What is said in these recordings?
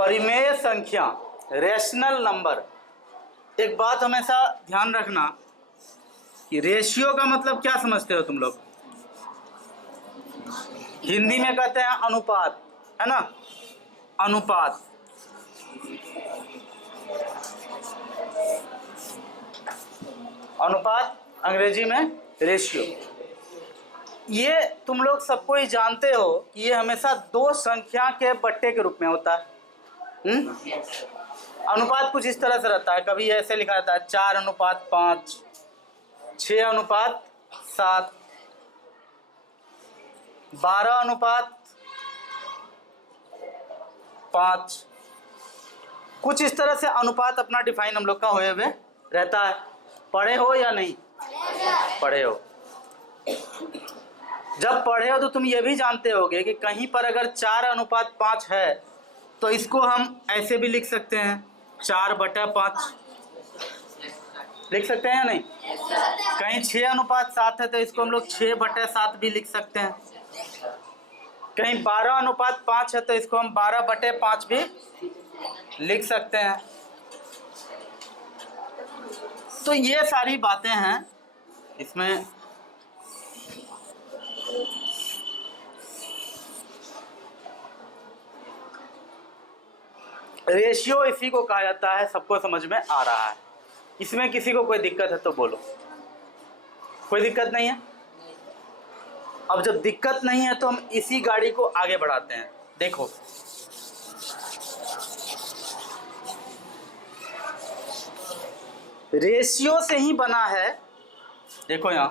परिमेय संख्या, rational number. एक बात हमेशा ध्यान रखना कि रेशियो का मतलब क्या समझते हो तुम लोग? हिंदी में कहते हैं अनुपात, है ना? अनुपात। अनुपात अंग्रेजी में रेशियो। ये तुम लोग सबको ही जानते हो कि ये हमेशा दो संख्या के बट्टे के रूप में होता है। अनुपात कुछ इस तरह से रहता है, कभी ऐसे लिखा रहता है 4:5, 6:7, 12:5। कुछ इस तरह से अनुपात अपना डिफाइन हम लोग का हुए हुए रहता है। पढ़े हो या नहीं? पढ़े हो। जब पढ़े हो तो तुम ये भी जानते होगे कि कहीं पर अगर 4:5 है तो इसको हम ऐसे भी लिख सकते हैं, 4/5 लिख सकते हैं या नहीं? कहीं 6:7 है तो इसको हम लोग 6/7 भी लिख सकते हैं। कहीं 12:5 है तो इसको हम 12/5 भी लिख सकते हैं। तो ये सारी बातें हैं इसमें। रेशियो इसी को कहा जाता है, सबको समझ में आ रहा है। इसमें किसी को कोई दिक्कत है तो बोलो। कोई दिक्कत नहीं है? अब जब दिक्कत नहीं है तो हम इसी गाड़ी को आगे बढ़ाते हैं। देखो, रेशियो से ही बना है। देखो यहां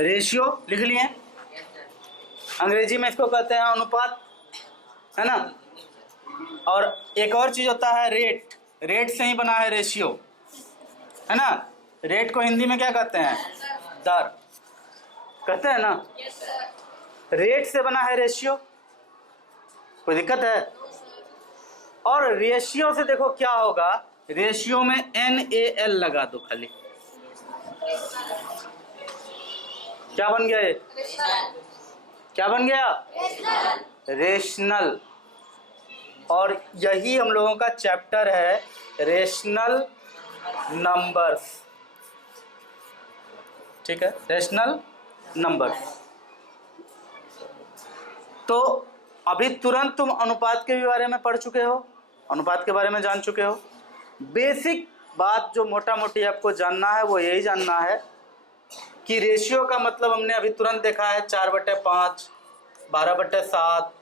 रेशियो लिख लिए, अंग्रेजी में इसको कहते हैं अनुपात, है ना? और एक और चीज होता है रेट। रेट से ही बना है रेशियो, है ना? रेट को हिंदी में क्या कहते हैं? दर कहते हैं ना? रेट से बना है रेशियो। कोई दिक्कत है? और रेशियो से देखो क्या होगा, रेशियो में NaL लगा दो खाली। क्या बन गया ये? क्या बन गया? रेशनल। और यही हम लोगों का चैप्टर है, रेशनल नंबर्स। ठीक है, रेशनल नंबर्स। तो अभी तुरंत तुम अनुपात के भी बारे में पढ़ चुके हो, अनुपात के बारे में जान चुके हो। बेसिक बात जो मोटा मोटी आपको जानना है वो यही जानना है कि रेशियो का मतलब हमने अभी तुरंत देखा है 4/5, 12/7,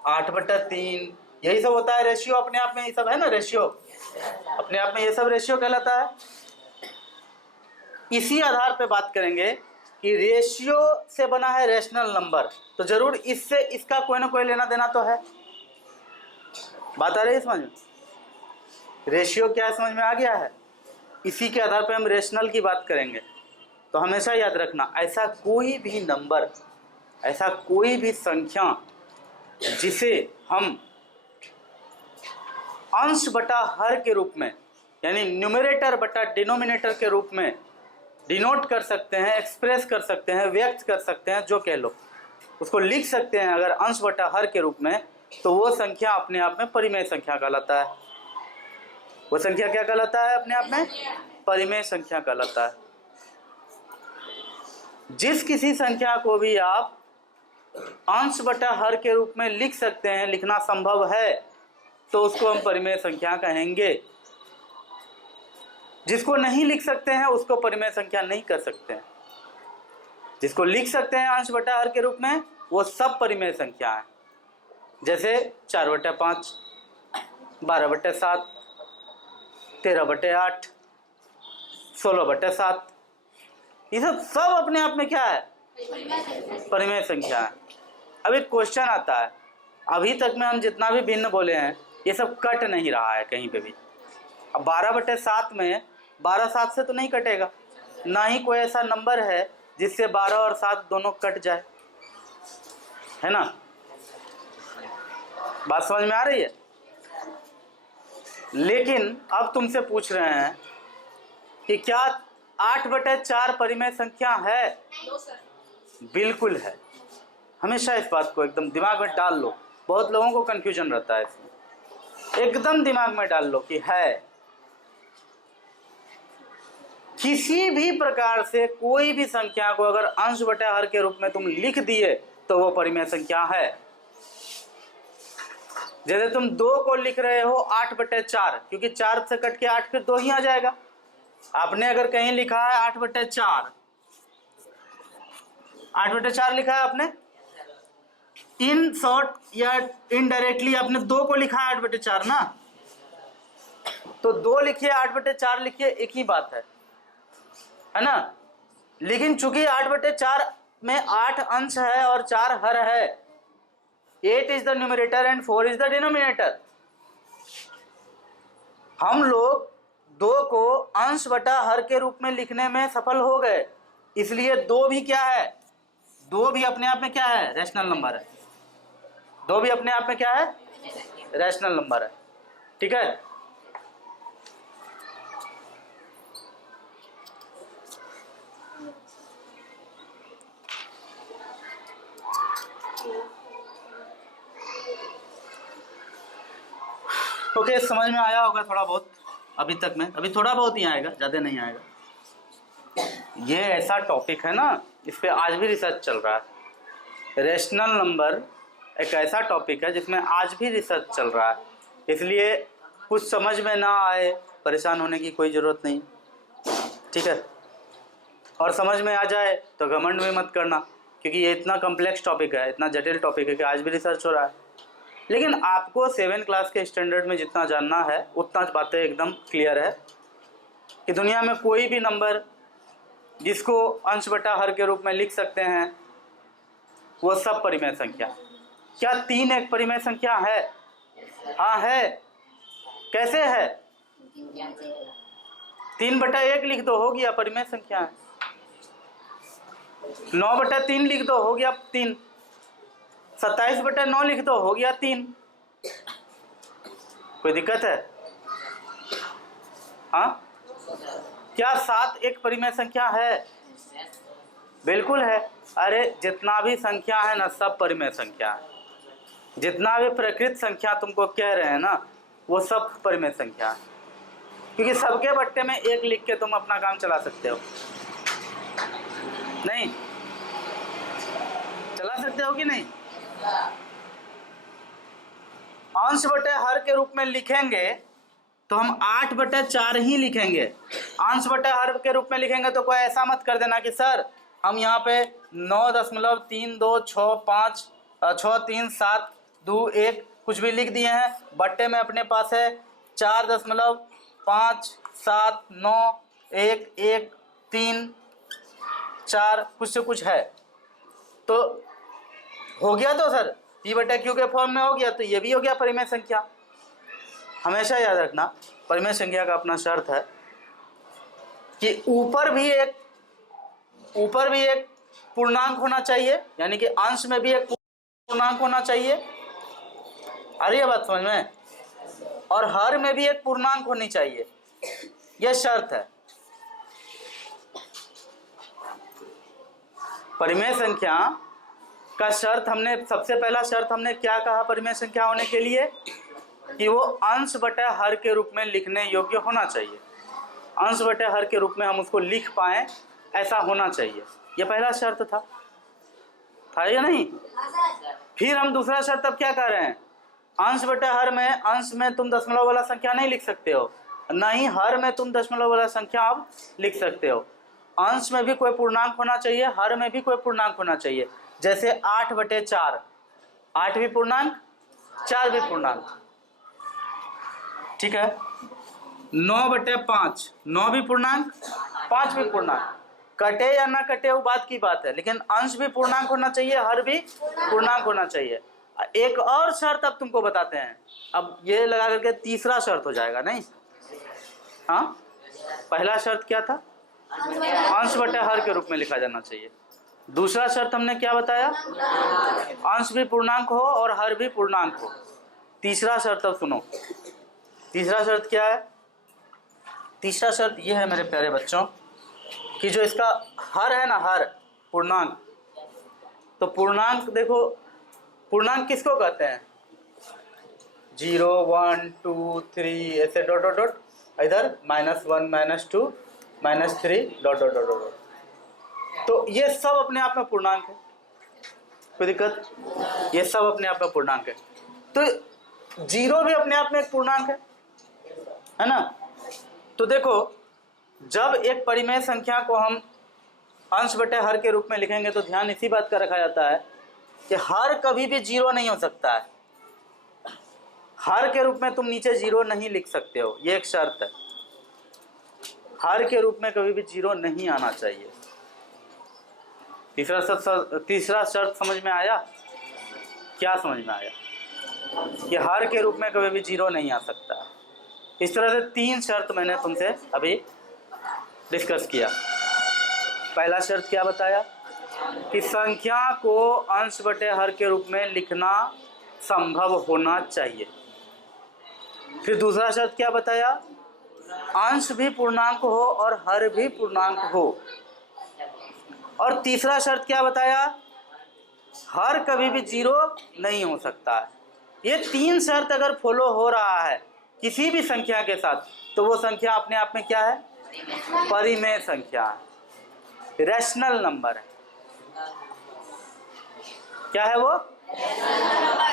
8/3, यही सब होता है रेशियो। अपने आप में ये सब है ना रेशियो, अपने आप में ये सब रेशियो कहलाता है। इसी आधार पे बात करेंगे कि रेशियो से बना है रेशनल नंबर, तो जरूर इससे इसका कोई ना कोई लेना देना तो है। बात आ रही है समझ में? रेशियो क्या है समझ में आ गया है? इसी के आधार पे हम रेशनल की बात करेंगे। तो हमेशा याद रखना, ऐसा कोई भी नंबर, ऐसा कोई भी संख्या जिसे हम अंश बटा हर के रूप में, यानी न्यूमरेटर बटा डिनोमिनेटर के रूप में डिनोट कर सकते हैं, एक्सप्रेस कर सकते हैं, व्यक्त कर सकते हैं, जो कह लो, उसको लिख सकते हैं अगर अंश बटा हर के रूप में, तो वो संख्या अपने आप में परिमेय संख्या कहलाता है। वो संख्या क्या कहलाता है? अपने आप में परिमेय संख्या कहलाता है। जिस किसी संख्या को भी आप अंश बटा हर के रूप में लिख सकते हैं, लिखना संभव है, तो उसको हम परिमेय संख्या कहेंगे। जिसको नहीं लिख सकते हैं उसको परिमेय संख्या नहीं कर सकते हैं। जिसको लिख सकते हैं अंश बटा हर के रूप में, वो सब परिमेय संख्या है। जैसे 4/5, 12/7, 13/8, 16/7, ये सब अपने आप में क्या है? परिमेय संख्या है। अब एक क्वेश्चन आता है, अभी तक में हम जितना भी भिन्न बोले हैं ये सब कट नहीं रहा है कहीं पे भी। अब 12/7 में 12 7 से तो नहीं कटेगा, ना ही कोई ऐसा नंबर है जिससे 12 और 7 दोनों कट जाए, है ना? बात समझ में आ रही है? लेकिन अब तुमसे पूछ रहे हैं कि क्या 8/4 परिमेय संख्या है? बिल्कुल है। हमेशा इस बात को एकदम दिमाग में डाल लो, बहुत लोगों को कन्फ्यूजन रहता है इसमें, एकदम दिमाग में डाल लो कि है किसी भी प्रकार से कोई भी संख्या को अगर अंश बटा हर के रूप में तुम लिख दिए तो वो परिमेय संख्या है। जैसे तुम 2 को लिख रहे हो 8/4, क्योंकि 4 से कट के 8 फिर 2 ही आ जाएगा। आपने अगर कहीं लिखा है 8/4, 8/4 लिखा है आपने, इन शॉर्ट या इनडायरेक्टली आपने 2 को लिखा है 8/4 ना, तो 2 लिखिए 8/4 लिखिए, एक ही बात है ना। लेकिन चूंकि 8/4 में 8 अंश है और 4 हर है, 8 is the numerator and 4 is the denominator. हम लोग 2 को अंश बटा हर के रूप में लिखने में सफल हो गए, इसलिए 2 भी क्या है, 2 भी अपने आप में क्या है, रैशनल नंबर है। 2 भी अपने आप में क्या है, रैशनल नंबर है। ठीक है, ओके, समझ में आया होगा थोड़ा बहुत अभी तक में, अभी थोड़ा बहुत ही आएगा, ज़्यादा नहीं आएगा। ये ऐसा टॉपिक है ना, इस पे आज भी रिसर्च चल रहा है। रेशनल नंबर एक ऐसा टॉपिक है जिसमें आज भी रिसर्च चल रहा है, इसलिए कुछ समझ में ना आए परेशान होने की कोई ज़रूरत नहीं, ठीक है। और समझ में आ जाए तो घमंड में मत करना, क्योंकि ये इतना कॉम्प्लेक्स टॉपिक है, इतना जटिल टॉपिक है कि आज भी रिसर्च हो रहा है। लेकिन आपको 7 क्लास के स्टैंडर्ड में जितना जानना है उतना बातें एकदम क्लियर है कि दुनिया में कोई भी नंबर जिसको अंश बटा हर के रूप में लिख सकते हैं वो सब परिमेय संख्या। क्या 3 एक परिमेय संख्या है? हाँ है। कैसे है? 3/1 लिख दो, हो गया, परिमेय संख्या है। 9/3 लिख दो, हो गया 3। 27/9 लिख दो, हो गया 3। कोई दिक्कत है? हाँ, क्या 7 एक परिमेय संख्या है? बिल्कुल है। अरे जितना भी संख्या है ना, सब परिमेय संख्या है। जितना भी प्रकृत संख्या तुमको कह रहे हैं ना, वो सब परिमेय संख्या है, क्योंकि सबके बट्टे में 1 लिख के तुम अपना काम चला सकते हो। नहीं चला सकते हो कि नहीं? अंश बटे हर के रूप में लिखेंगे तो हम 8/4 ही लिखेंगे। अंश बटे हर के रूप में लिखेंगे तो कोई ऐसा मत कर देना कि सर हम यहाँ पे 9.32656372 कुछ भी लिख दिए हैं, बट्टे में अपने पास है 4.579113 कुछ से कुछ है, तो हो गया। तो सर P/Q के फॉर्म में हो गया, तो ये भी हो गया परिमेय संख्या। हमेशा याद रखना, परिमेय संख्या का अपना शर्त है कि ऊपर भी एक पूर्णांक होना चाहिए, यानी कि अंश में भी एक पूर्णांक होना चाहिए, आ रही है बात समझ में, और हर में भी एक पूर्णांक होनी चाहिए, यह शर्त है। परिमेय संख्या का शर्त हमने, सबसे पहला शर्त हमने क्या कहा परिमेय संख्या होने के लिए, कि वो अंश बटा हर के रूप में लिखने योग्य होना चाहिए। अंश बटा हर के रूप में हम उसको लिख पाएँ ऐसा होना चाहिए, ये पहला शर्त था या नहीं? फिर हम दूसरा शर्त अब क्या कर रहे हैं, अंश बटा हर में, अंश में तुम दशमलव वाला संख्या नहीं लिख सकते हो, नहीं हर में तुम दशमलव वाला संख्या अब लिख सकते हो। अंश में भी कोई पूर्णांक होना चाहिए, हर में भी कोई पूर्णांक होना चाहिए। जैसे 8/4, 8 भी पूर्णांक, 4 भी पूर्णांक, ठीक है। 9/5, 9 भी पूर्णांक, 5 भी पूर्णांक। कटे या ना कटे वो बात की बात है, लेकिन अंश भी पूर्णांक होना चाहिए, हर भी पूर्णांक होना चाहिए। एक और शर्त अब तुमको बताते हैं, अब ये लगा करके तीसरा शर्त हो जाएगा, नहीं? हाँ, पहला शर्त क्या था? अंश बटे हर के रूप में लिखा जाना चाहिए। दूसरा शर्त हमने क्या बताया? अंश भी पूर्णांक हो और हर भी पूर्णांक हो। तीसरा शर्त अब सुनो, तीसरा शर्त क्या है? तीसरा शर्त ये है मेरे प्यारे बच्चों कि जो इसका हर है ना, हर पूर्णांक, तो पूर्णांक देखो, पूर्णांक किसको कहते हैं? 0 1 2 3 ऐसे डॉट डॉट डॉट, इधर -1 -2 -3 डॉट डॉट डॉट डॉट। तो ये सब अपने आप में पूर्णांक है, कोई दिक्कत? ये सब अपने आप में पूर्णांक है। तो 0 भी अपने आप में एक पूर्णांक है ना? तो देखो, जब एक परिमेय संख्या को हम अंश बटे हर के रूप में लिखेंगे तो ध्यान इसी बात का रखा जाता है कि हर कभी भी 0 नहीं हो सकता है। हर के रूप में तुम नीचे 0 नहीं लिख सकते हो, ये एक शर्त है। हर के रूप में कभी भी 0 नहीं आना चाहिए। तीसरा शर्त समझ में आया? क्या समझ में आया? कि हर के रूप में कभी भी 0 नहीं आ सकता। इस तरह से 3 शर्त मैंने तुमसे अभी डिस्कस किया। पहला शर्त क्या बताया? कि संख्या को अंश बटे हर के रूप में लिखना संभव होना चाहिए। फिर दूसरा शर्त क्या बताया? अंश भी पूर्णांक हो और हर भी पूर्णांक हो। और तीसरा शर्त क्या बताया? हर कभी भी 0 नहीं हो सकता है। ये 3 शर्त अगर फॉलो हो रहा है किसी भी संख्या के साथ, तो वो संख्या अपने आप में क्या है? परिमेय संख्या है, रैशनल नंबर है। क्या है वो?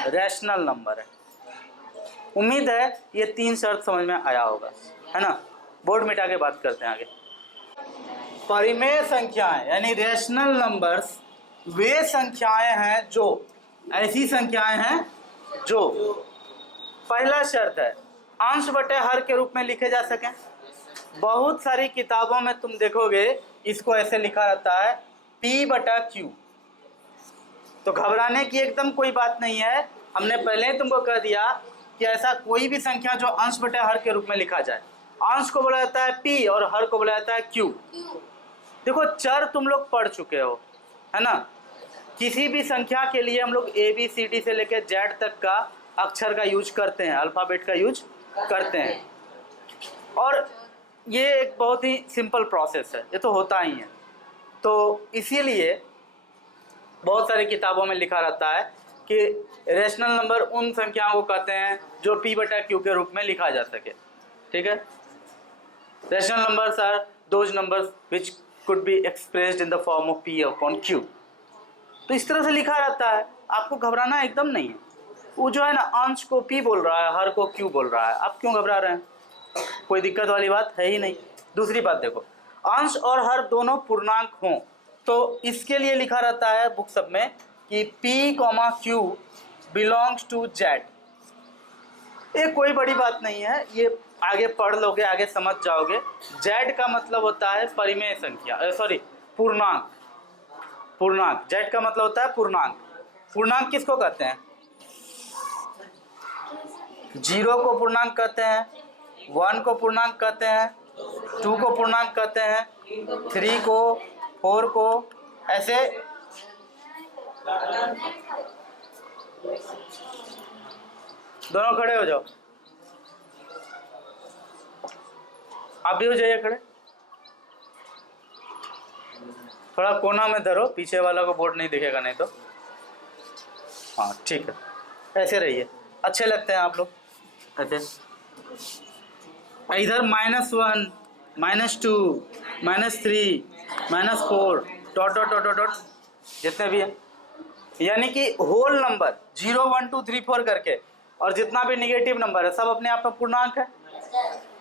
रैशनल नंबर है। उम्मीद है ये 3 शर्त समझ में आया होगा, है ना? बोर्ड मिटा के बात करते हैं आगे। परिमेय संख्याएं यानी रैशनल नंबर्स वे संख्याएं हैं जो, ऐसी संख्याएं हैं जो, पहला शर्त है अंश बटे हर के रूप में लिखे जा सकें। बहुत सारी किताबों में तुम देखोगे इसको ऐसे लिखा रहता है P/Q। तो घबराने की एकदम कोई बात नहीं है, हमने पहले ही तुमको कह दिया कि ऐसा कोई भी संख्या जो अंश बटे हर के रूप में लिखा जाए, अंश को बोला जाता है P और हर को बोला जाता है Q। देखो चर तुम लोग पढ़ चुके हो, है ना? किसी भी संख्या के लिए हम लोग ABCD से लेकर Z तक का अक्षर का यूज करते हैं, अल्फ़ाबेट का यूज करते हैं। और ये एक बहुत ही सिंपल प्रोसेस है, ये तो होता ही है। तो इसीलिए बहुत सारी किताबों में लिखा रहता है कि रैशनल नंबर उन संख्याओं को कहते हैं जो P/Q के रूप में लिखा जा सके। ठीक है? Rational numbers are those numbers which could be expressed in the form of P/Q। तो इस तरह से लिखा रहता है, आपको घबराना एकदम नहीं है। वो जो है ना, अंश को P बोल रहा है, हर को Q बोल रहा है, आप क्यों घबरा रहे हैं? कोई दिक्कत वाली बात है ही नहीं। दूसरी बात देखो, अंश और हर दोनों पूर्णांक हों तो इसके लिए लिखा रहता है बुक सब में कि P/Q बिलोंग्स टू Z। ये कोई बड़ी बात नहीं है, ये आगे पढ़ लोगे, आगे समझ जाओगे। Z का मतलब होता है परिमेय संख्या, सॉरी पूर्णांक। पूर्णांक, Z का मतलब होता है पूर्णांक। पूर्णांक किसको कहते हैं? 0 को पूर्णांक कहते हैं, 1 को पूर्णांक कहते हैं, 2 को पूर्णांक कहते हैं, 3 को, 4 को, ऐसे। दोनों खड़े हो जाओ, आप भी हो जाइए खड़े। थोड़ा कोना में धरो, पीछे वाला को बोर्ड नहीं दिखेगा नहीं तो। हाँ ठीक है, ऐसे रहिए, अच्छे लगते हैं आप लोग ऐसे। इधर -1 -2 -3 -4 डॉट डॉट डॉट डॉट जितने भी हैं, यानी कि होल नंबर 0 1 2 3 4 करके, और जितना भी निगेटिव नंबर है सब अपने आप में पूर्णांक है।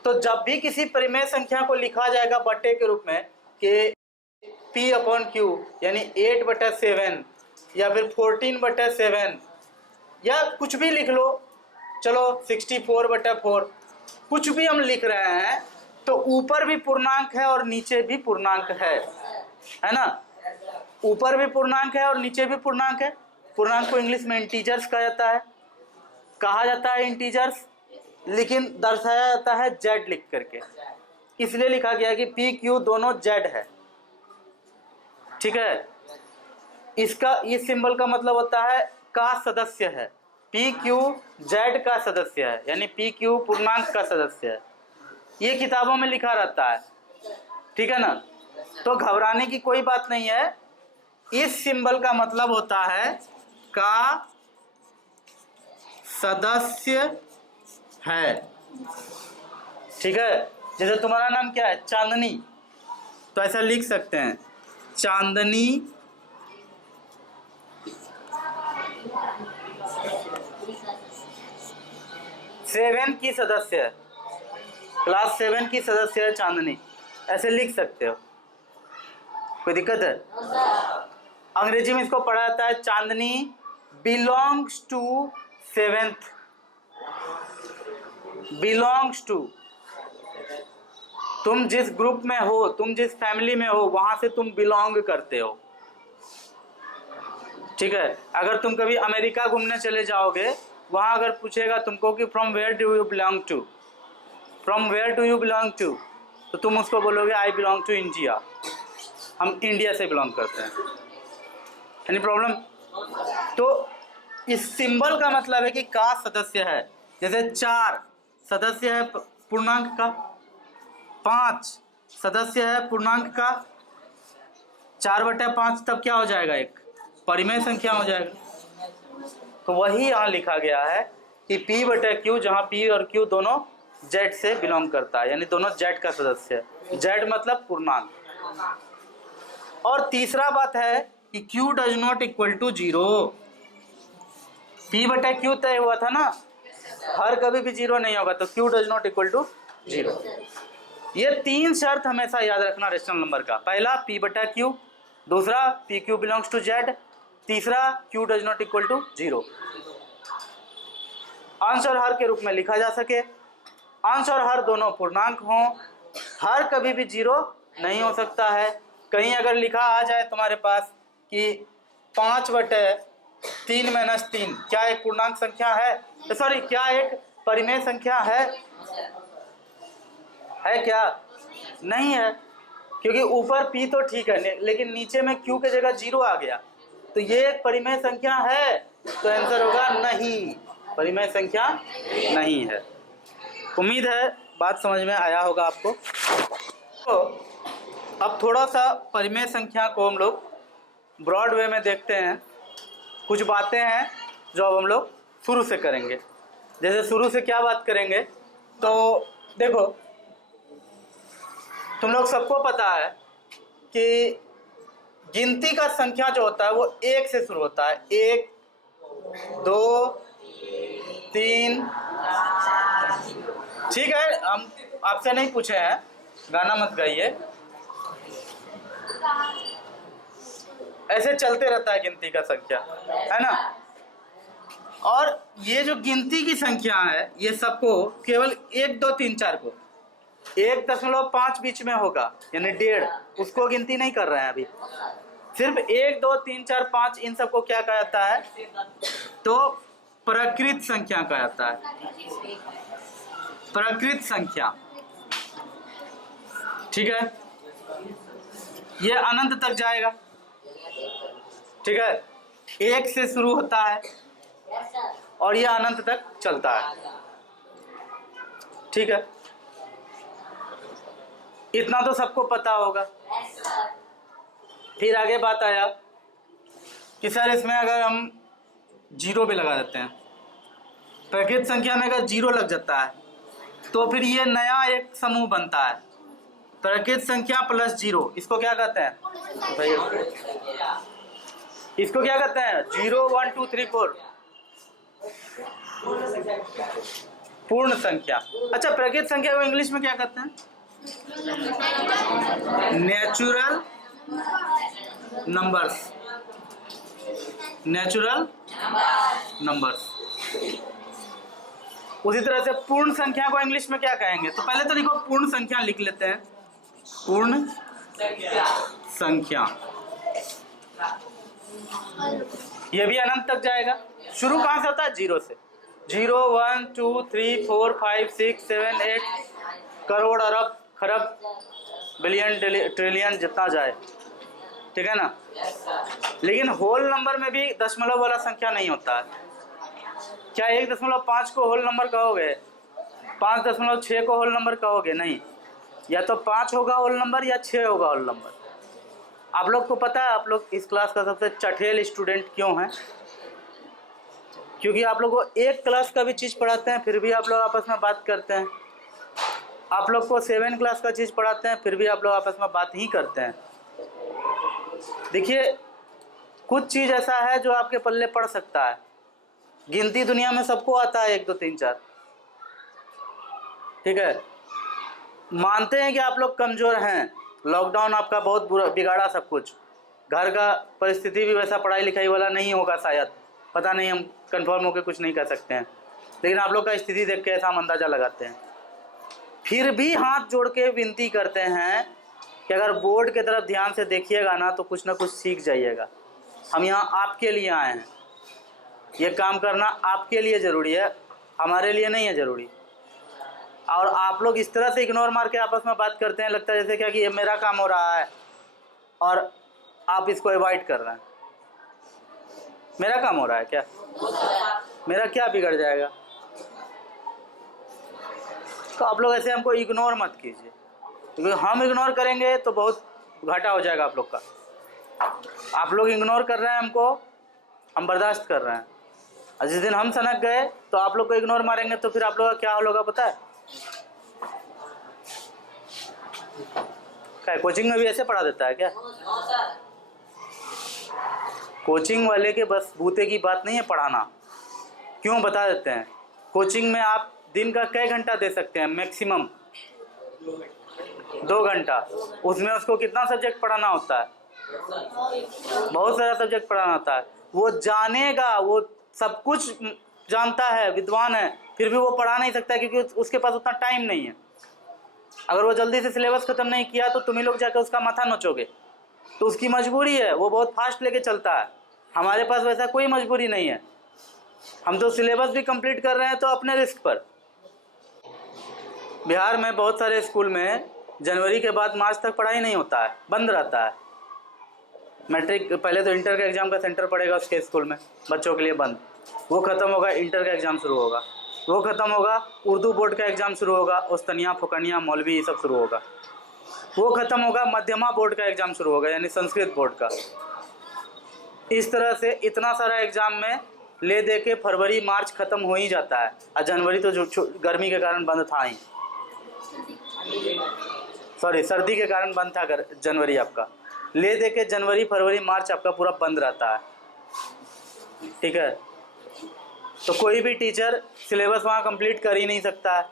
तो जब भी किसी परिमेय संख्या को लिखा जाएगा बट्टे के रूप में कि P/Q यानी 8/7 या फिर 14/7 या कुछ भी लिख लो, चलो 64/4, कुछ भी हम लिख रहे हैं तो ऊपर भी पूर्णांक है और नीचे भी पूर्णांक है ना? ऊपर भी पूर्णांक है और नीचे भी पूर्णांक है। पूर्णांक को इंग्लिश में इंटीजर्स कहा जाता है इंटीजर्स, लेकिन दर्शाया जाता है Z लिख करके, इसलिए लिखा गया कि P/Q दोनों Z है। ठीक है? इसका, इस सिंबल का मतलब होता है का सदस्य है। P/Q Z का सदस्य है, यानी P/Q पूर्णांक का सदस्य है। ये किताबों में लिखा रहता है, ठीक है ना? तो घबराने की कोई बात नहीं है, इस सिंबल का मतलब होता है का सदस्य है। ठीक है, जैसे तुम्हारा नाम क्या है, चांदनी, तो ऐसा लिख सकते हैं चांदनी सेवन की सदस्य है, क्लास 7 की सदस्य है चांदनी, ऐसे लिख सकते हो, कोई दिक्कत है? अंग्रेजी में इसको पढ़ा जाता है Chandni belongs to 7th, belongs to, तुम जिस ग्रुप में हो, तुम जिस फैमिली में हो, वहां से तुम बिलोंग करते हो। ठीक है, अगर तुम कभी अमेरिका घूमने चले जाओगे, वहां अगर पूछेगा तुमको कि from where do you belong to, from where do you belong to, तो तुम उसको बोलोगे आई बिलोंग टू इंडिया, हम इंडिया से बिलोंग करते हैं। Any problem? तो इस सिंबल का मतलब है कि का सदस्य है। जैसे 4 सदस्य है पूर्णांक का, 5 सदस्य है पूर्णांक का, 4/5 तब क्या हो जाएगा, एक परिमेय संख्या हो जाएगा। तो वही यहाँ लिखा गया है कि P/Q, जहाँ P और Q दोनों Z से बिलोंग करता है, यानी दोनों Z का सदस्य है। Z मतलब पूर्णांक। और तीसरा बात है कि Q does not equal to 0। P/Q तय हुआ था ना, हर कभी भी 0 नहीं होगा, तो Q does not equal to 0। ये 3 शर्त हमेशा याद रखना रेशनल नंबर का। पहला P/Q, दूसरा PQ बिलोंग्स टू Z, तीसरा Q does not equal to 0। अंश और हर के रूप में लिखा जा सके, अंश और हर दोनों पूर्णांक हों, हर कभी भी 0 नहीं हो सकता है। कहीं अगर लिखा आ जाए तुम्हारे पास कि 5/3 - 3 क्या एक पूर्णांक संख्या है, सॉरी क्या एक परिमेय संख्या है क्या? नहीं है, क्योंकि ऊपर P तो ठीक है, लेकिन नीचे में Q के जगह 0 आ गया, तो ये एक परिमेय संख्या है, तो आंसर होगा नहीं, परिमेय संख्या नहीं है। उम्मीद है बात समझ में आया होगा आपको। तो अब थोड़ा सा परिमेय संख्या को हम लोग ब्रॉड वे में देखते हैं। कुछ बातें हैं जो अब हम लोग शुरू से करेंगे। जैसे शुरू से क्या बात करेंगे, तो देखो तुम लोग सबको पता है कि गिनती का संख्या जो होता है वो 1 से शुरू होता है। 1 2 3, ठीक है, हम आपसे नहीं पूछे हैं, गाना मत गाइए, ऐसे चलते रहता है गिनती का संख्या, है ना। और ये जो गिनती की संख्या है, ये सबको केवल 1 2 3 4 को 1.5 बीच में होगा, यानी 1.5, उसको गिनती नहीं कर रहे हैं अभी। सिर्फ 1 2 3 4 5 इन सबको क्या कहा जाता है, तो प्रकृत संख्या कहा जाता है, प्रकृत संख्या। ठीक है, ये अनंत तक जाएगा। ठीक है, 1 से शुरू होता है और ये अनंत तक चलता है। ठीक है, इतना तो सबको पता होगा। फिर आगे बात आया कि सर इसमें अगर हम 0 भी लगा देते हैं, प्रकृत संख्या में अगर 0 लग जाता है तो फिर ये नया एक समूह बनता है, प्रकृत संख्या प्लस 0। इसको क्या कहते हैं भाई, इसको क्या कहते हैं, 0 1 2 3 4 पूर्ण संख्या। अच्छा, प्रकृत संख्या को इंग्लिश में क्या कहते हैं, नेचुरल नंबर्स, नेचुरल नंबर्स। उसी तरह से पूर्ण संख्या को इंग्लिश में क्या कहेंगे, तो पहले तो लिखो पूर्ण संख्या लिख लेते हैं, पूर्ण संख्या। ये भी अनंत तक जाएगा। शुरू कहां से होता है, 0 से। 0 1 2 3 4 5 6 7 8 करोड़ अरब खरब बिलियन ट्रिलियन जितना जाए, ठीक है ना। लेकिन होल नंबर में भी दशमलव वाला संख्या नहीं होता है। क्या 1.5 को होल नंबर कहोगे, 5.6 को होल नंबर कहोगे, नहीं, या तो 5 होगा होल नंबर या 6 होगा होल नंबर। आप लोग को पता है आप लोग इस क्लास का सबसे चठेल स्टूडेंट क्यों हैं? क्योंकि आप लोग को एक क्लास का भी चीज़ पढ़ाते हैं फिर भी आप लोग आपस में बात करते हैं। आप लोग को 7 क्लास का चीज़ पढ़ाते हैं फिर भी आप लोग आपस में बात ही करते हैं। देखिए, कुछ चीज़ ऐसा है जो आपके पल्ले पड़ सकता है। गिनती दुनिया में सबको आता है 1 2 3 4, ठीक है। मानते हैं कि आप लोग कमज़ोर हैं, लॉकडाउन आपका बहुत बुरा बिगाड़ा सब कुछ, घर का परिस्थिति भी वैसा पढ़ाई लिखाई वाला नहीं होगा शायद, पता नहीं, हम कंफर्म होकर कुछ नहीं कर सकते हैं, लेकिन आप लोग का स्थिति देख के ऐसा हम अंदाज़ा लगाते हैं। फिर भी हाथ जोड़ के विनती करते हैं कि अगर बोर्ड की तरफ ध्यान से देखिएगा ना तो कुछ ना कुछ सीख जाइएगा। हम यहाँ आपके लिए आए हैं, ये काम करना आपके लिए ज़रूरी है, हमारे लिए नहीं है ज़रूरी। और आप लोग इस तरह से इग्नोर मार के आपस में बात करते हैं, लगता है जैसे क्या कि ये मेरा काम हो रहा है और आप इसको अवॉइड कर रहे हैं। मेरा काम हो रहा है क्या? मेरा क्या बिगड़ जाएगा? तो आप लोग ऐसे हमको इग्नोर मत कीजिए, क्योंकि हम इग्नोर करेंगे तो बहुत घाटा हो जाएगा आप लोग का। आप लोग इग्नोर कर रहे हैं हमको, हम बर्दाश्त कर रहे हैं, और जिस दिन हम सनक गए तो आप लोग को इग्नोर मारेंगे तो फिर आप लोग का क्या हाल होगा पता है? क्या कोचिंग में भी ऐसे पढ़ा देता है क्या? कोचिंग वाले के बस बूते की बात नहीं है पढ़ाना। क्यों बता देते हैं, कोचिंग में आप दिन का कई घंटा दे सकते हैं? मैक्सिमम 2 घंटा। उसमें उसको कितना सब्जेक्ट पढ़ाना होता है? बहुत सारा सब्जेक्ट पढ़ाना होता है। वो जानेगा, वो सब कुछ जानता है, विद्वान है, फिर भी वो पढ़ा नहीं सकता क्योंकि उसके पास उतना टाइम नहीं है। अगर वो जल्दी से सिलेबस ख़त्म नहीं किया तो तुम ही लोग जाकर उसका माथा नोचोगे, तो उसकी मजबूरी है, वो बहुत फास्ट लेके चलता है। हमारे पास वैसा कोई मजबूरी नहीं है, हम तो सिलेबस भी कंप्लीट कर रहे हैं तो अपने रिस्क पर। बिहार में बहुत सारे स्कूल में जनवरी के बाद मार्च तक पढ़ाई नहीं होता है, बंद रहता है। मैट्रिक पहले तो इंटर का एग्ज़ाम का सेंटर पड़ेगा उसके स्कूल में, बच्चों के लिए बंद। वो ख़त्म होगा, इंटर का एग्ज़ाम शुरू होगा। वो ख़त्म होगा, उर्दू बोर्ड का एग्ज़ाम शुरू होगा, उस्तनिया फुकनिया मौलवी ये सब शुरू होगा। वो ख़त्म होगा, मध्यमा बोर्ड का एग्ज़ाम शुरू होगा, यानी संस्कृत बोर्ड का। इस तरह से इतना सारा एग्ज़ाम में ले दे के फरवरी मार्च ख़त्म हो ही जाता है, और जनवरी तो जो गर्मी के कारण बंद था ही, सॉरी सर्दी के कारण बंद था जनवरी आपका। ले दे के जनवरी फरवरी मार्च आपका पूरा बंद रहता है, ठीक है। तो कोई भी टीचर सिलेबस वहाँ कंप्लीट कर ही नहीं सकता है।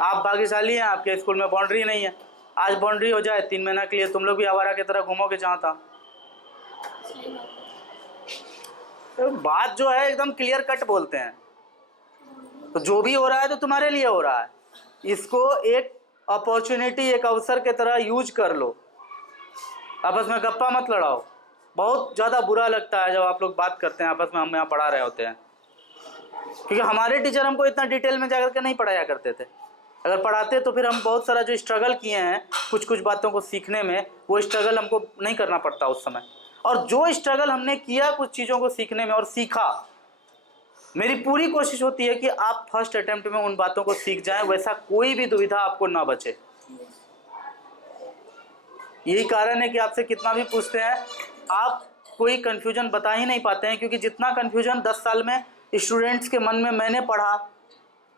आप भाग्यशाली हैं, आपके स्कूल में बाउंड्री नहीं है। आज बाउंड्री हो जाए 3 महीना के लिए, तुम लोग भी आवारा की तरह घूमोगे जहाँ था। तो बात जो है एकदम क्लियर कट बोलते हैं, तो जो भी हो रहा है तो तुम्हारे लिए हो रहा है। इसको एक अपॉर्चुनिटी, एक अवसर के तरह यूज कर लो, आपस में गप्पा मत लड़ाओ। बहुत ज़्यादा बुरा लगता है जब आप लोग बात करते हैं आपस में, हम यहाँ पढ़ा रहे होते हैं, क्योंकि हमारे टीचर हमको इतना डिटेल में जाकर के नहीं पढ़ाया करते थे। अगर पढ़ाते तो फिर हम बहुत सारा जो स्ट्रगल किए हैं कुछ कुछ बातों को सीखने में, वो स्ट्रगल हमको नहीं करना पड़ता उस समय। और जो स्ट्रगल हमने किया कुछ चीज़ों को सीखने में और सीखा, मेरी पूरी कोशिश होती है कि आप फर्स्ट अटेम्प्ट में उन बातों को सीख जाएं, वैसा कोई भी दुविधा आपको ना बचे। यही कारण है कि आपसे कितना भी पूछते हैं आप कोई कन्फ्यूजन बता ही नहीं पाते हैं, क्योंकि जितना कन्फ्यूजन 10 साल में स्टूडेंट्स के मन में मैंने पढ़ा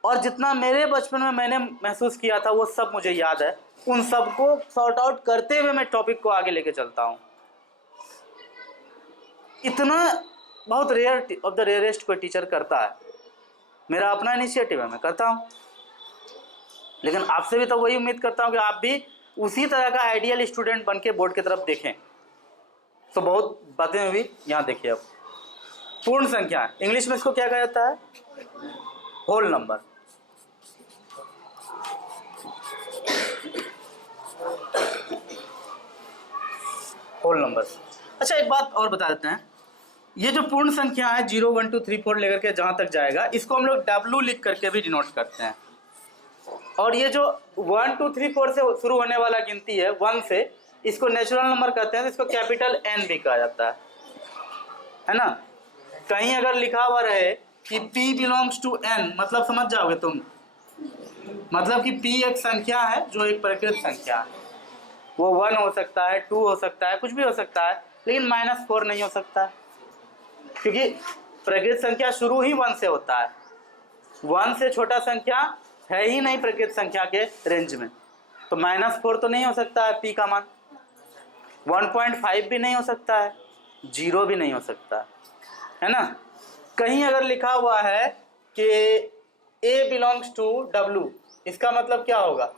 और जितना मेरे बचपन में मैंने महसूस किया था वो सब मुझे याद है। उन सब को सॉर्ट आउट करते हुए मैं टॉपिक को आगे लेके चलता हूँ। इतना बहुत रेयर ऑफ द रेयरेस्ट कोई टीचर करता है। मेरा अपना इनिशिएटिव है, मैं करता हूँ, लेकिन आपसे भी तो वही उम्मीद करता हूँ कि आप भी उसी तरह का आइडियल स्टूडेंट बन के बोर्ड की तरफ देखें। तो बहुत बातें हुई, यहाँ देखिए अब पूर्ण संख्या, इंग्लिश में इसको क्या कहा जाता है? Whole number. Whole number. अच्छा, एक बात और बता देते हैं, ये जो पूर्ण संख्या है 0 1 2 3 4 लेकर के जहाँ तक जाएगा, इसको हम लोग W लिख करके भी डिनोट करते हैं। और ये जो 1 2 3 4 से शुरू होने वाला गिनती है 1 से, इसको नेचुरल नंबर कहते हैं, इसको कैपिटल N भी कहा जाता है ना। कहीं अगर लिखा हुआ रहे कि P बिलोंग्स टू N, मतलब समझ जाओगे तुम, मतलब कि P एक संख्या है जो एक प्रकृत संख्या है। वो 1 हो सकता है, 2 हो सकता है, कुछ भी हो सकता है, लेकिन -4 नहीं हो सकता है, क्योंकि प्रकृत संख्या शुरू ही 1 से होता है। 1 से छोटा संख्या है ही नहीं प्रकृत संख्या के रेंज में, तो -4 तो नहीं हो सकता है p का मान, 1.5 भी नहीं हो सकता है, 0 भी नहीं हो सकता है ना। कहीं अगर लिखा हुआ है कि a बिलोंग्स टू w, इसका मतलब क्या होगा,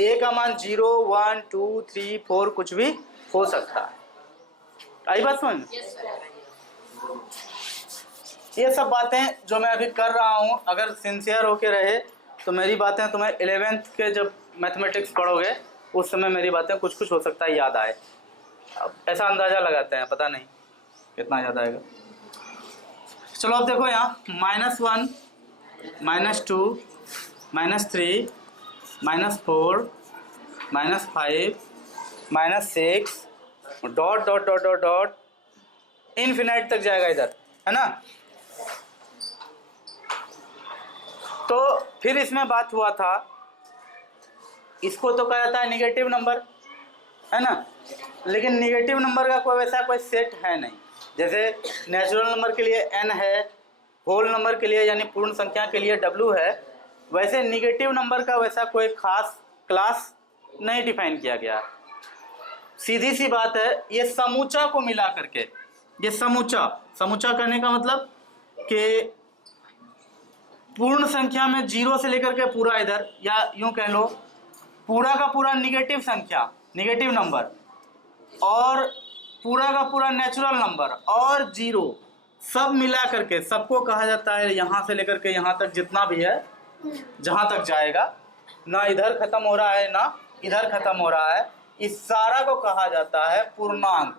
a का मान 0, 1, 2, 3, 4 कुछ भी हो सकता है। आई बात समझ में? ये सब बातें जो मैं अभी कर रहा हूँ, अगर सिंसियर होके रहे तो मेरी बातें तुम्हें 11th के जब मैथमेटिक्स पढ़ोगे उस समय मेरी बातें कुछ कुछ हो सकता है याद आए। अब ऐसा अंदाज़ा लगाते हैं, पता नहीं कितना याद आएगा। चलो अब देखो यहाँ -1, -2, -3, -4, -5, -6 dot dot dot dot dot infinite तक जाएगा इधर, है ना। तो फिर इसमें बात हुआ था, इसको तो कहा जाता है निगेटिव नंबर, है ना, लेकिन निगेटिव नंबर का कोई वैसा कोई सेट है नहीं। जैसे नेचुरल नंबर के लिए n है, होल नंबर के लिए यानी पूर्ण संख्या के लिए w है, वैसे निगेटिव नंबर का वैसा कोई खास क्लास नहीं डिफाइन किया गया। सीधी सी बात है, ये समूचा को मिला करके, ये समूचा करने का मतलब कि पूर्ण संख्या में 0 से लेकर के पूरा इधर, या यूं कह लो पूरा का पूरा निगेटिव संख्या, निगेटिव नंबर, और पूरा का पूरा नेचुरल नंबर और 0 सब मिला करके सबको कहा जाता है, यहाँ से लेकर के यहाँ तक जितना भी है, जहाँ तक जाएगा, ना इधर खत्म हो रहा है ना इधर खत्म हो रहा है, इस सारा को कहा जाता है पूर्णांक।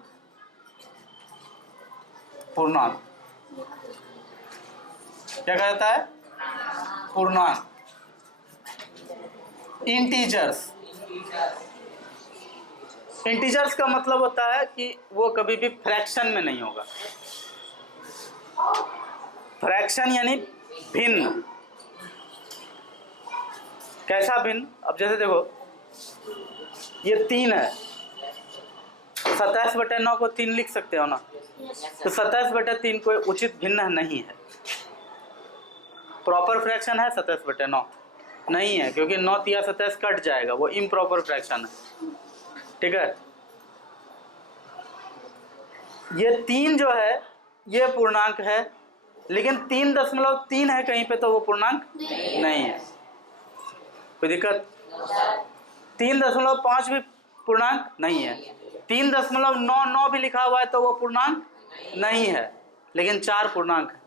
पूर्णांक क्या कहा जाता है? पूर्णांक। इंटीजर्स, इंटीजर्स का मतलब होता है कि वो कभी भी फ्रैक्शन में नहीं होगा। फ्रैक्शन यानी भिन्न। कैसा भिन्न? अब जैसे देखो ये 3 है, 27/9 को 3 लिख सकते हो ना, तो 27/3 कोई उचित भिन्न नहीं है। प्रॉपर फ्रैक्शन है 27/9 नहीं है, क्योंकि 9 तिया 27 कट जाएगा, वो इम्प्रॉपर फ्रैक्शन है। ठीक है, ये 3 जो है ये पूर्णांक है, लेकिन 3.3 है कहीं पे तो वो पूर्णांक नहीं है। कोई दिक्कत? 3.5 भी पूर्णांक नहीं है, 3.99 भी लिखा हुआ है तो वो पूर्णांक नहीं है, लेकिन 4 पूर्णांक है।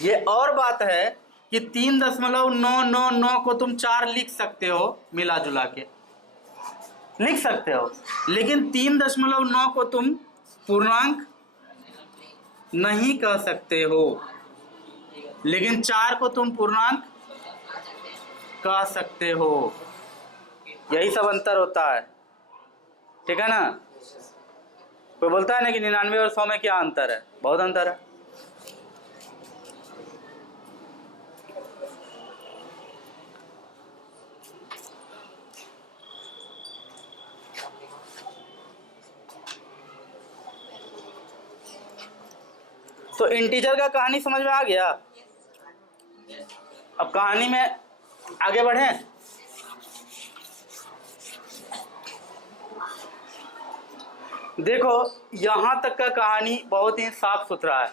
ये और बात है कि 3.999 को तुम 4 लिख सकते हो, मिला जुला के लिख सकते हो, लेकिन 3.9 को तुम पूर्णांक नहीं कह सकते हो, लेकिन 4 को तुम पूर्णांक कह सकते हो। यही सब अंतर होता है, ठीक है ना। कोई बोलता है ना कि 99 और 100 में क्या अंतर है? बहुत अंतर है। तो इंटीजर का कहानी समझ में आ गया। अब कहानी में आगे बढ़ें। देखो यहाँ तक का कहानी बहुत ही साफ सुथरा है,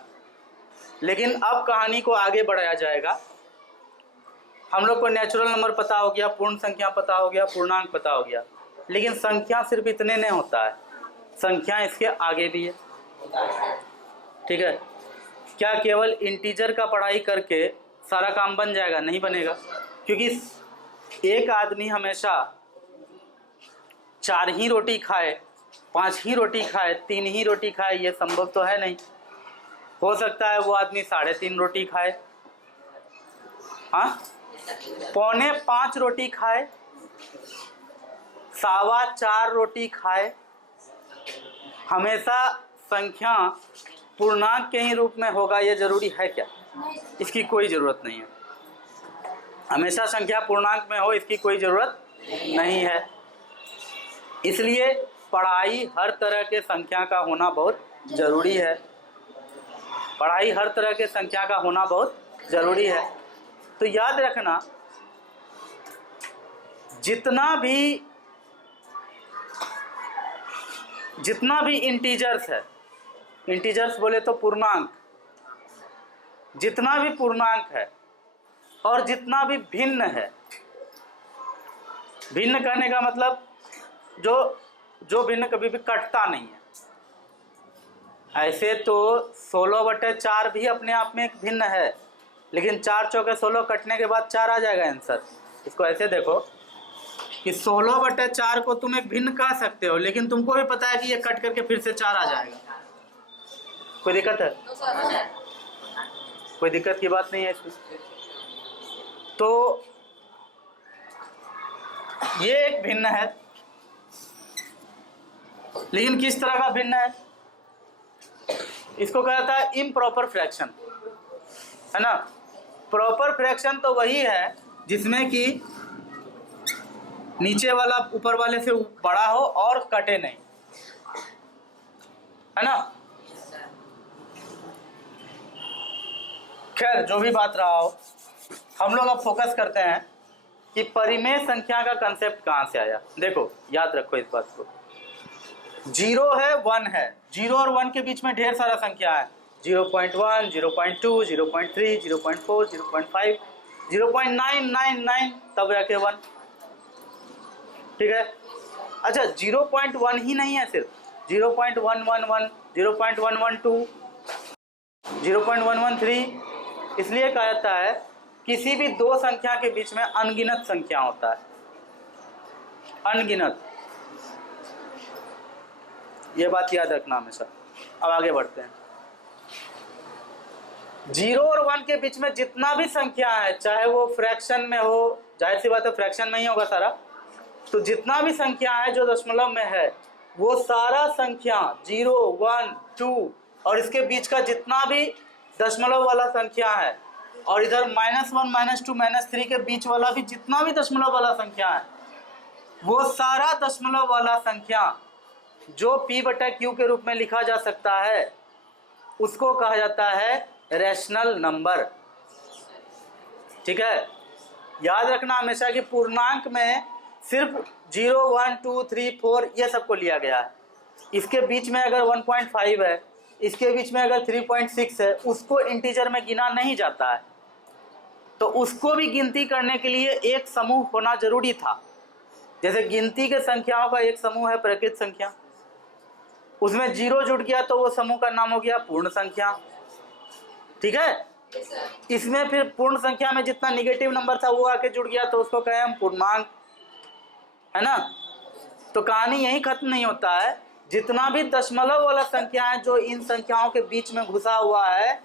लेकिन अब कहानी को आगे बढ़ाया जाएगा। हम लोग को नेचुरल नंबर पता हो गया, पूर्ण संख्या पता हो गया, पूर्णांक पता हो गया, लेकिन संख्या सिर्फ इतने नहीं होता है, संख्या इसके आगे भी है। ठीक है, क्या केवल इंटीजर का पढ़ाई करके सारा काम बन जाएगा? नहीं बनेगा, क्योंकि एक आदमी हमेशा 4 ही रोटी खाए, 5 ही रोटी खाए, 3 ही रोटी खाए, ये संभव तो है नहीं। हो सकता है वो आदमी 3.5 रोटी खाए, हाँ, 4.25 रोटी खाए, 4.25 रोटी खाए। हमेशा संख्या पूर्णांक के ही रूप में होगा ये जरूरी है क्या? इसकी कोई ज़रूरत नहीं है। हमेशा संख्या पूर्णांक में हो इसकी कोई ज़रूरत नहीं है। इसलिए पढ़ाई हर तरह के संख्या का होना बहुत ज़रूरी है। पढ़ाई हर तरह के संख्या का होना बहुत ज़रूरी है। तो याद रखना, जितना भी इंटीजर्स है, इंटीजर्स बोले तो पूर्णांक, जितना भी पूर्णांक है और जितना भी भिन्न है, भिन्न कहने का मतलब जो भिन्न कभी भी कटता नहीं है। ऐसे तो 16/4 भी अपने आप में एक भिन्न है, लेकिन 4 चौके 16 कटने के बाद 4 आ जाएगा आंसर। इसको ऐसे देखो कि 16/4 को तुम एक भिन्न कह सकते हो, लेकिन तुमको भी पता है कि ये कट करके फिर से 4 आ जाएगा। कोई दिक्कत है? कोई दिक्कत की बात नहीं है इसमें। तो ये एक भिन्न है, लेकिन किस तरह का भिन्न है? इसको कहा जाता है इम्प्रॉपर फ्रैक्शन, है ना। प्रॉपर फ्रैक्शन तो वही है जिसमें कि नीचे वाला ऊपर वाले से बड़ा हो और कटे नहीं, है ना। खैर जो भी बात रहा हो, हम लोग अब फोकस करते हैं कि परिमेय संख्या का कंसेप्ट कहाँ से आया। देखो याद रखो इस बात को, 0 है 1 है, 0 और 1 के बीच में ढेर सारा संख्या है, 0.1, 0.2, 0.3, 0.4, 0.5, 0.999 तब जाके 1। ठीक है। अच्छा 0.1 ही नहीं है, सिर्फ 0.111, 0.112, 0.113। इसलिए कहा जाता है किसी भी दो संख्या के बीच में अनगिनत संख्या होता है, अनगिनत। ये बात याद रखना हमेशा। अब आगे बढ़ते हैं। 0 और 1 के बीच में जितना भी संख्या है, चाहे वो फ्रैक्शन में हो, जाहिर सी बात है फ्रैक्शन में ही होगा सारा, तो जितना भी संख्या है जो दशमलव में है, वो सारा संख्या 0, 1, 2 और इसके बीच का जितना भी दशमलव वाला संख्या है, और इधर -1, -2, -3 के बीच वाला भी जितना भी दशमलव वाला संख्या है, वो सारा दशमलव वाला संख्या जो P/Q के रूप में लिखा जा सकता है, उसको कहा जाता है रैशनल नंबर। ठीक है। याद रखना हमेशा कि पूर्णांक में सिर्फ 0, 1, 2, 3, 4 ये सबको लिया गया है। इसके बीच में अगर 1.5 है, इसके बीच में अगर 3.6 है, उसको इंटीजर में गिना नहीं जाता है। तो उसको भी गिनती करने के लिए एक समूह होना जरूरी था। जैसे गिनती के संख्याओं का एक समूह है प्रकृत संख्या, उसमें 0 जुड़ गया तो वो समूह का नाम हो गया पूर्ण संख्या। ठीक है। इसमें फिर पूर्ण संख्या में जितना निगेटिव नंबर था वो आके जुड़ गया तो उसको कहें हम पूर्णांक, है ना। तो कहानी यही खत्म नहीं होता है, जितना भी दशमलव वाला संख्या है जो इन संख्याओं के बीच में घुसा हुआ है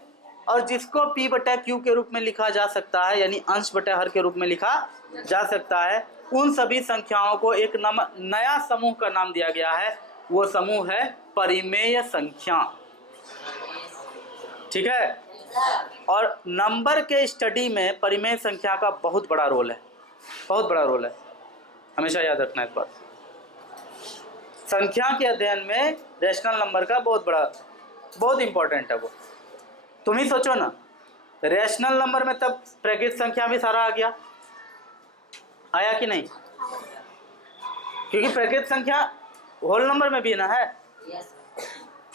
और जिसको P/Q के रूप में लिखा जा सकता है, यानी अंश बटे हर के रूप में लिखा जा सकता है, उन सभी संख्याओं को एक नया समूह का नाम दिया गया है। वो समूह है परिमेय संख्या। ठीक है। और नंबर के स्टडी में परिमेय संख्या का बहुत बड़ा रोल है, बहुत बड़ा रोल है, हमेशा याद रखना इस बात। संख्या के अध्ययन में रैशनल नंबर का बहुत इंपॉर्टेंट है वो। तुम ही सोचो ना, रैशनल नंबर में तब प्रकृत संख्या भी सारा आ गया, आया कि नहीं? क्योंकि प्रकृत संख्या होल नंबर में भी ना है।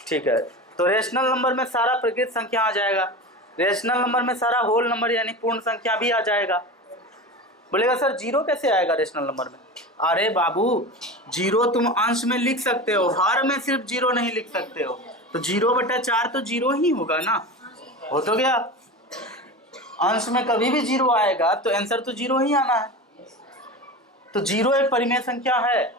ठीक है। तो रैशनल नंबर में सारा प्रकृत संख्या आ जाएगा, रैशनल नंबर में सारा होल नंबर यानी पूर्ण संख्या भी आ जाएगा। बोलेगा सर 0 कैसे आएगा रैशनल नंबर में? अरे बाबू, 0 तुम अंश में लिख सकते हो, हर में सिर्फ 0 नहीं लिख सकते हो। तो 0/4 तो 0 ही होगा ना, हो तो गया। अंश में कभी भी 0 आएगा तो आंसर तो 0 ही आना है। तो 0 एक परिमेय संख्या है।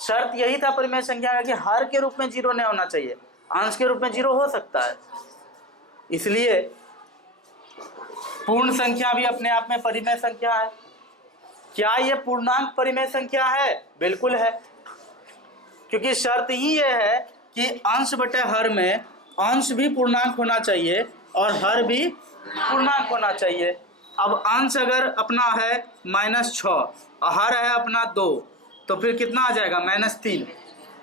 शर्त यही था परिमेय संख्या का कि हर के रूप में 0 नहीं होना चाहिए, अंश के रूप में 0 हो सकता है। इसलिए पूर्ण संख्या भी अपने आप में परिमेय संख्या है। क्या ये पूर्णांक परिमेय संख्या है? बिल्कुल है, क्योंकि शर्त ही ये है कि अंश बटे हर में अंश भी पूर्णांक होना चाहिए और हर भी पूर्णांक होना चाहिए। अब अंश अगर अपना है -6 और हर है अपना 2, तो फिर कितना आ जाएगा, -3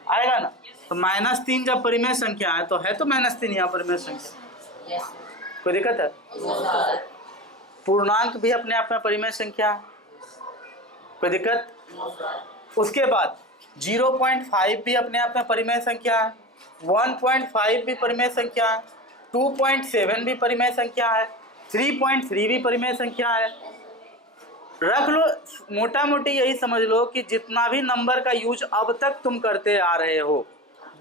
आएगा ना। तो -3 जब परिमेय संख्या है तो -3 यहाँ परिमेय संख्या, कोई दिक्कत है? पूर्णांक भी अपने आप में परिमेय संख्या है, कोई दिक्कत? उसके बाद 0.5 भी अपने आप में परिमेय संख्या है, 1.5 भी परिमेय संख्या है, 2.7 भी परिमेय संख्या है, 3.3 भी परिमेय संख्या है। रख लो, मोटा मोटी यही समझ लो कि जितना भी नंबर का यूज अब तक तुम करते आ रहे हो,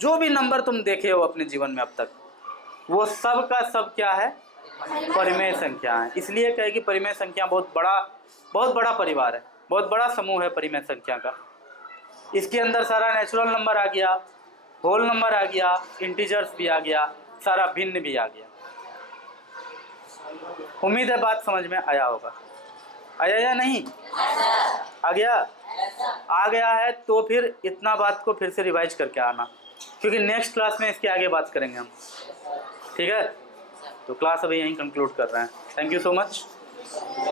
जो भी नंबर तुम देखे हो अपने जीवन में अब तक, वो सब का सब क्या है, परिमेय संख्या है। इसलिए कहे कि परिमेय संख्या बहुत बड़ा परिवार है, बहुत बड़ा समूह है परिमेय संख्या का। इसके अंदर सारा नेचुरल नंबर आ गया, होल नंबर आ गया, इंटीजर्स भी आ गया, सारा भिन्न भी आ गया। उम्मीद है बात समझ में आया होगा। आया या नहीं? आ गया? आ गया है तो फिर इतना बात को फिर से रिवाइज करके आना, क्योंकि नेक्स्ट क्लास में इसके आगे बात करेंगे हम, ठीक है? तो क्लास अभी यहीं कंक्लूड कर रहे हैं। Thank you so much.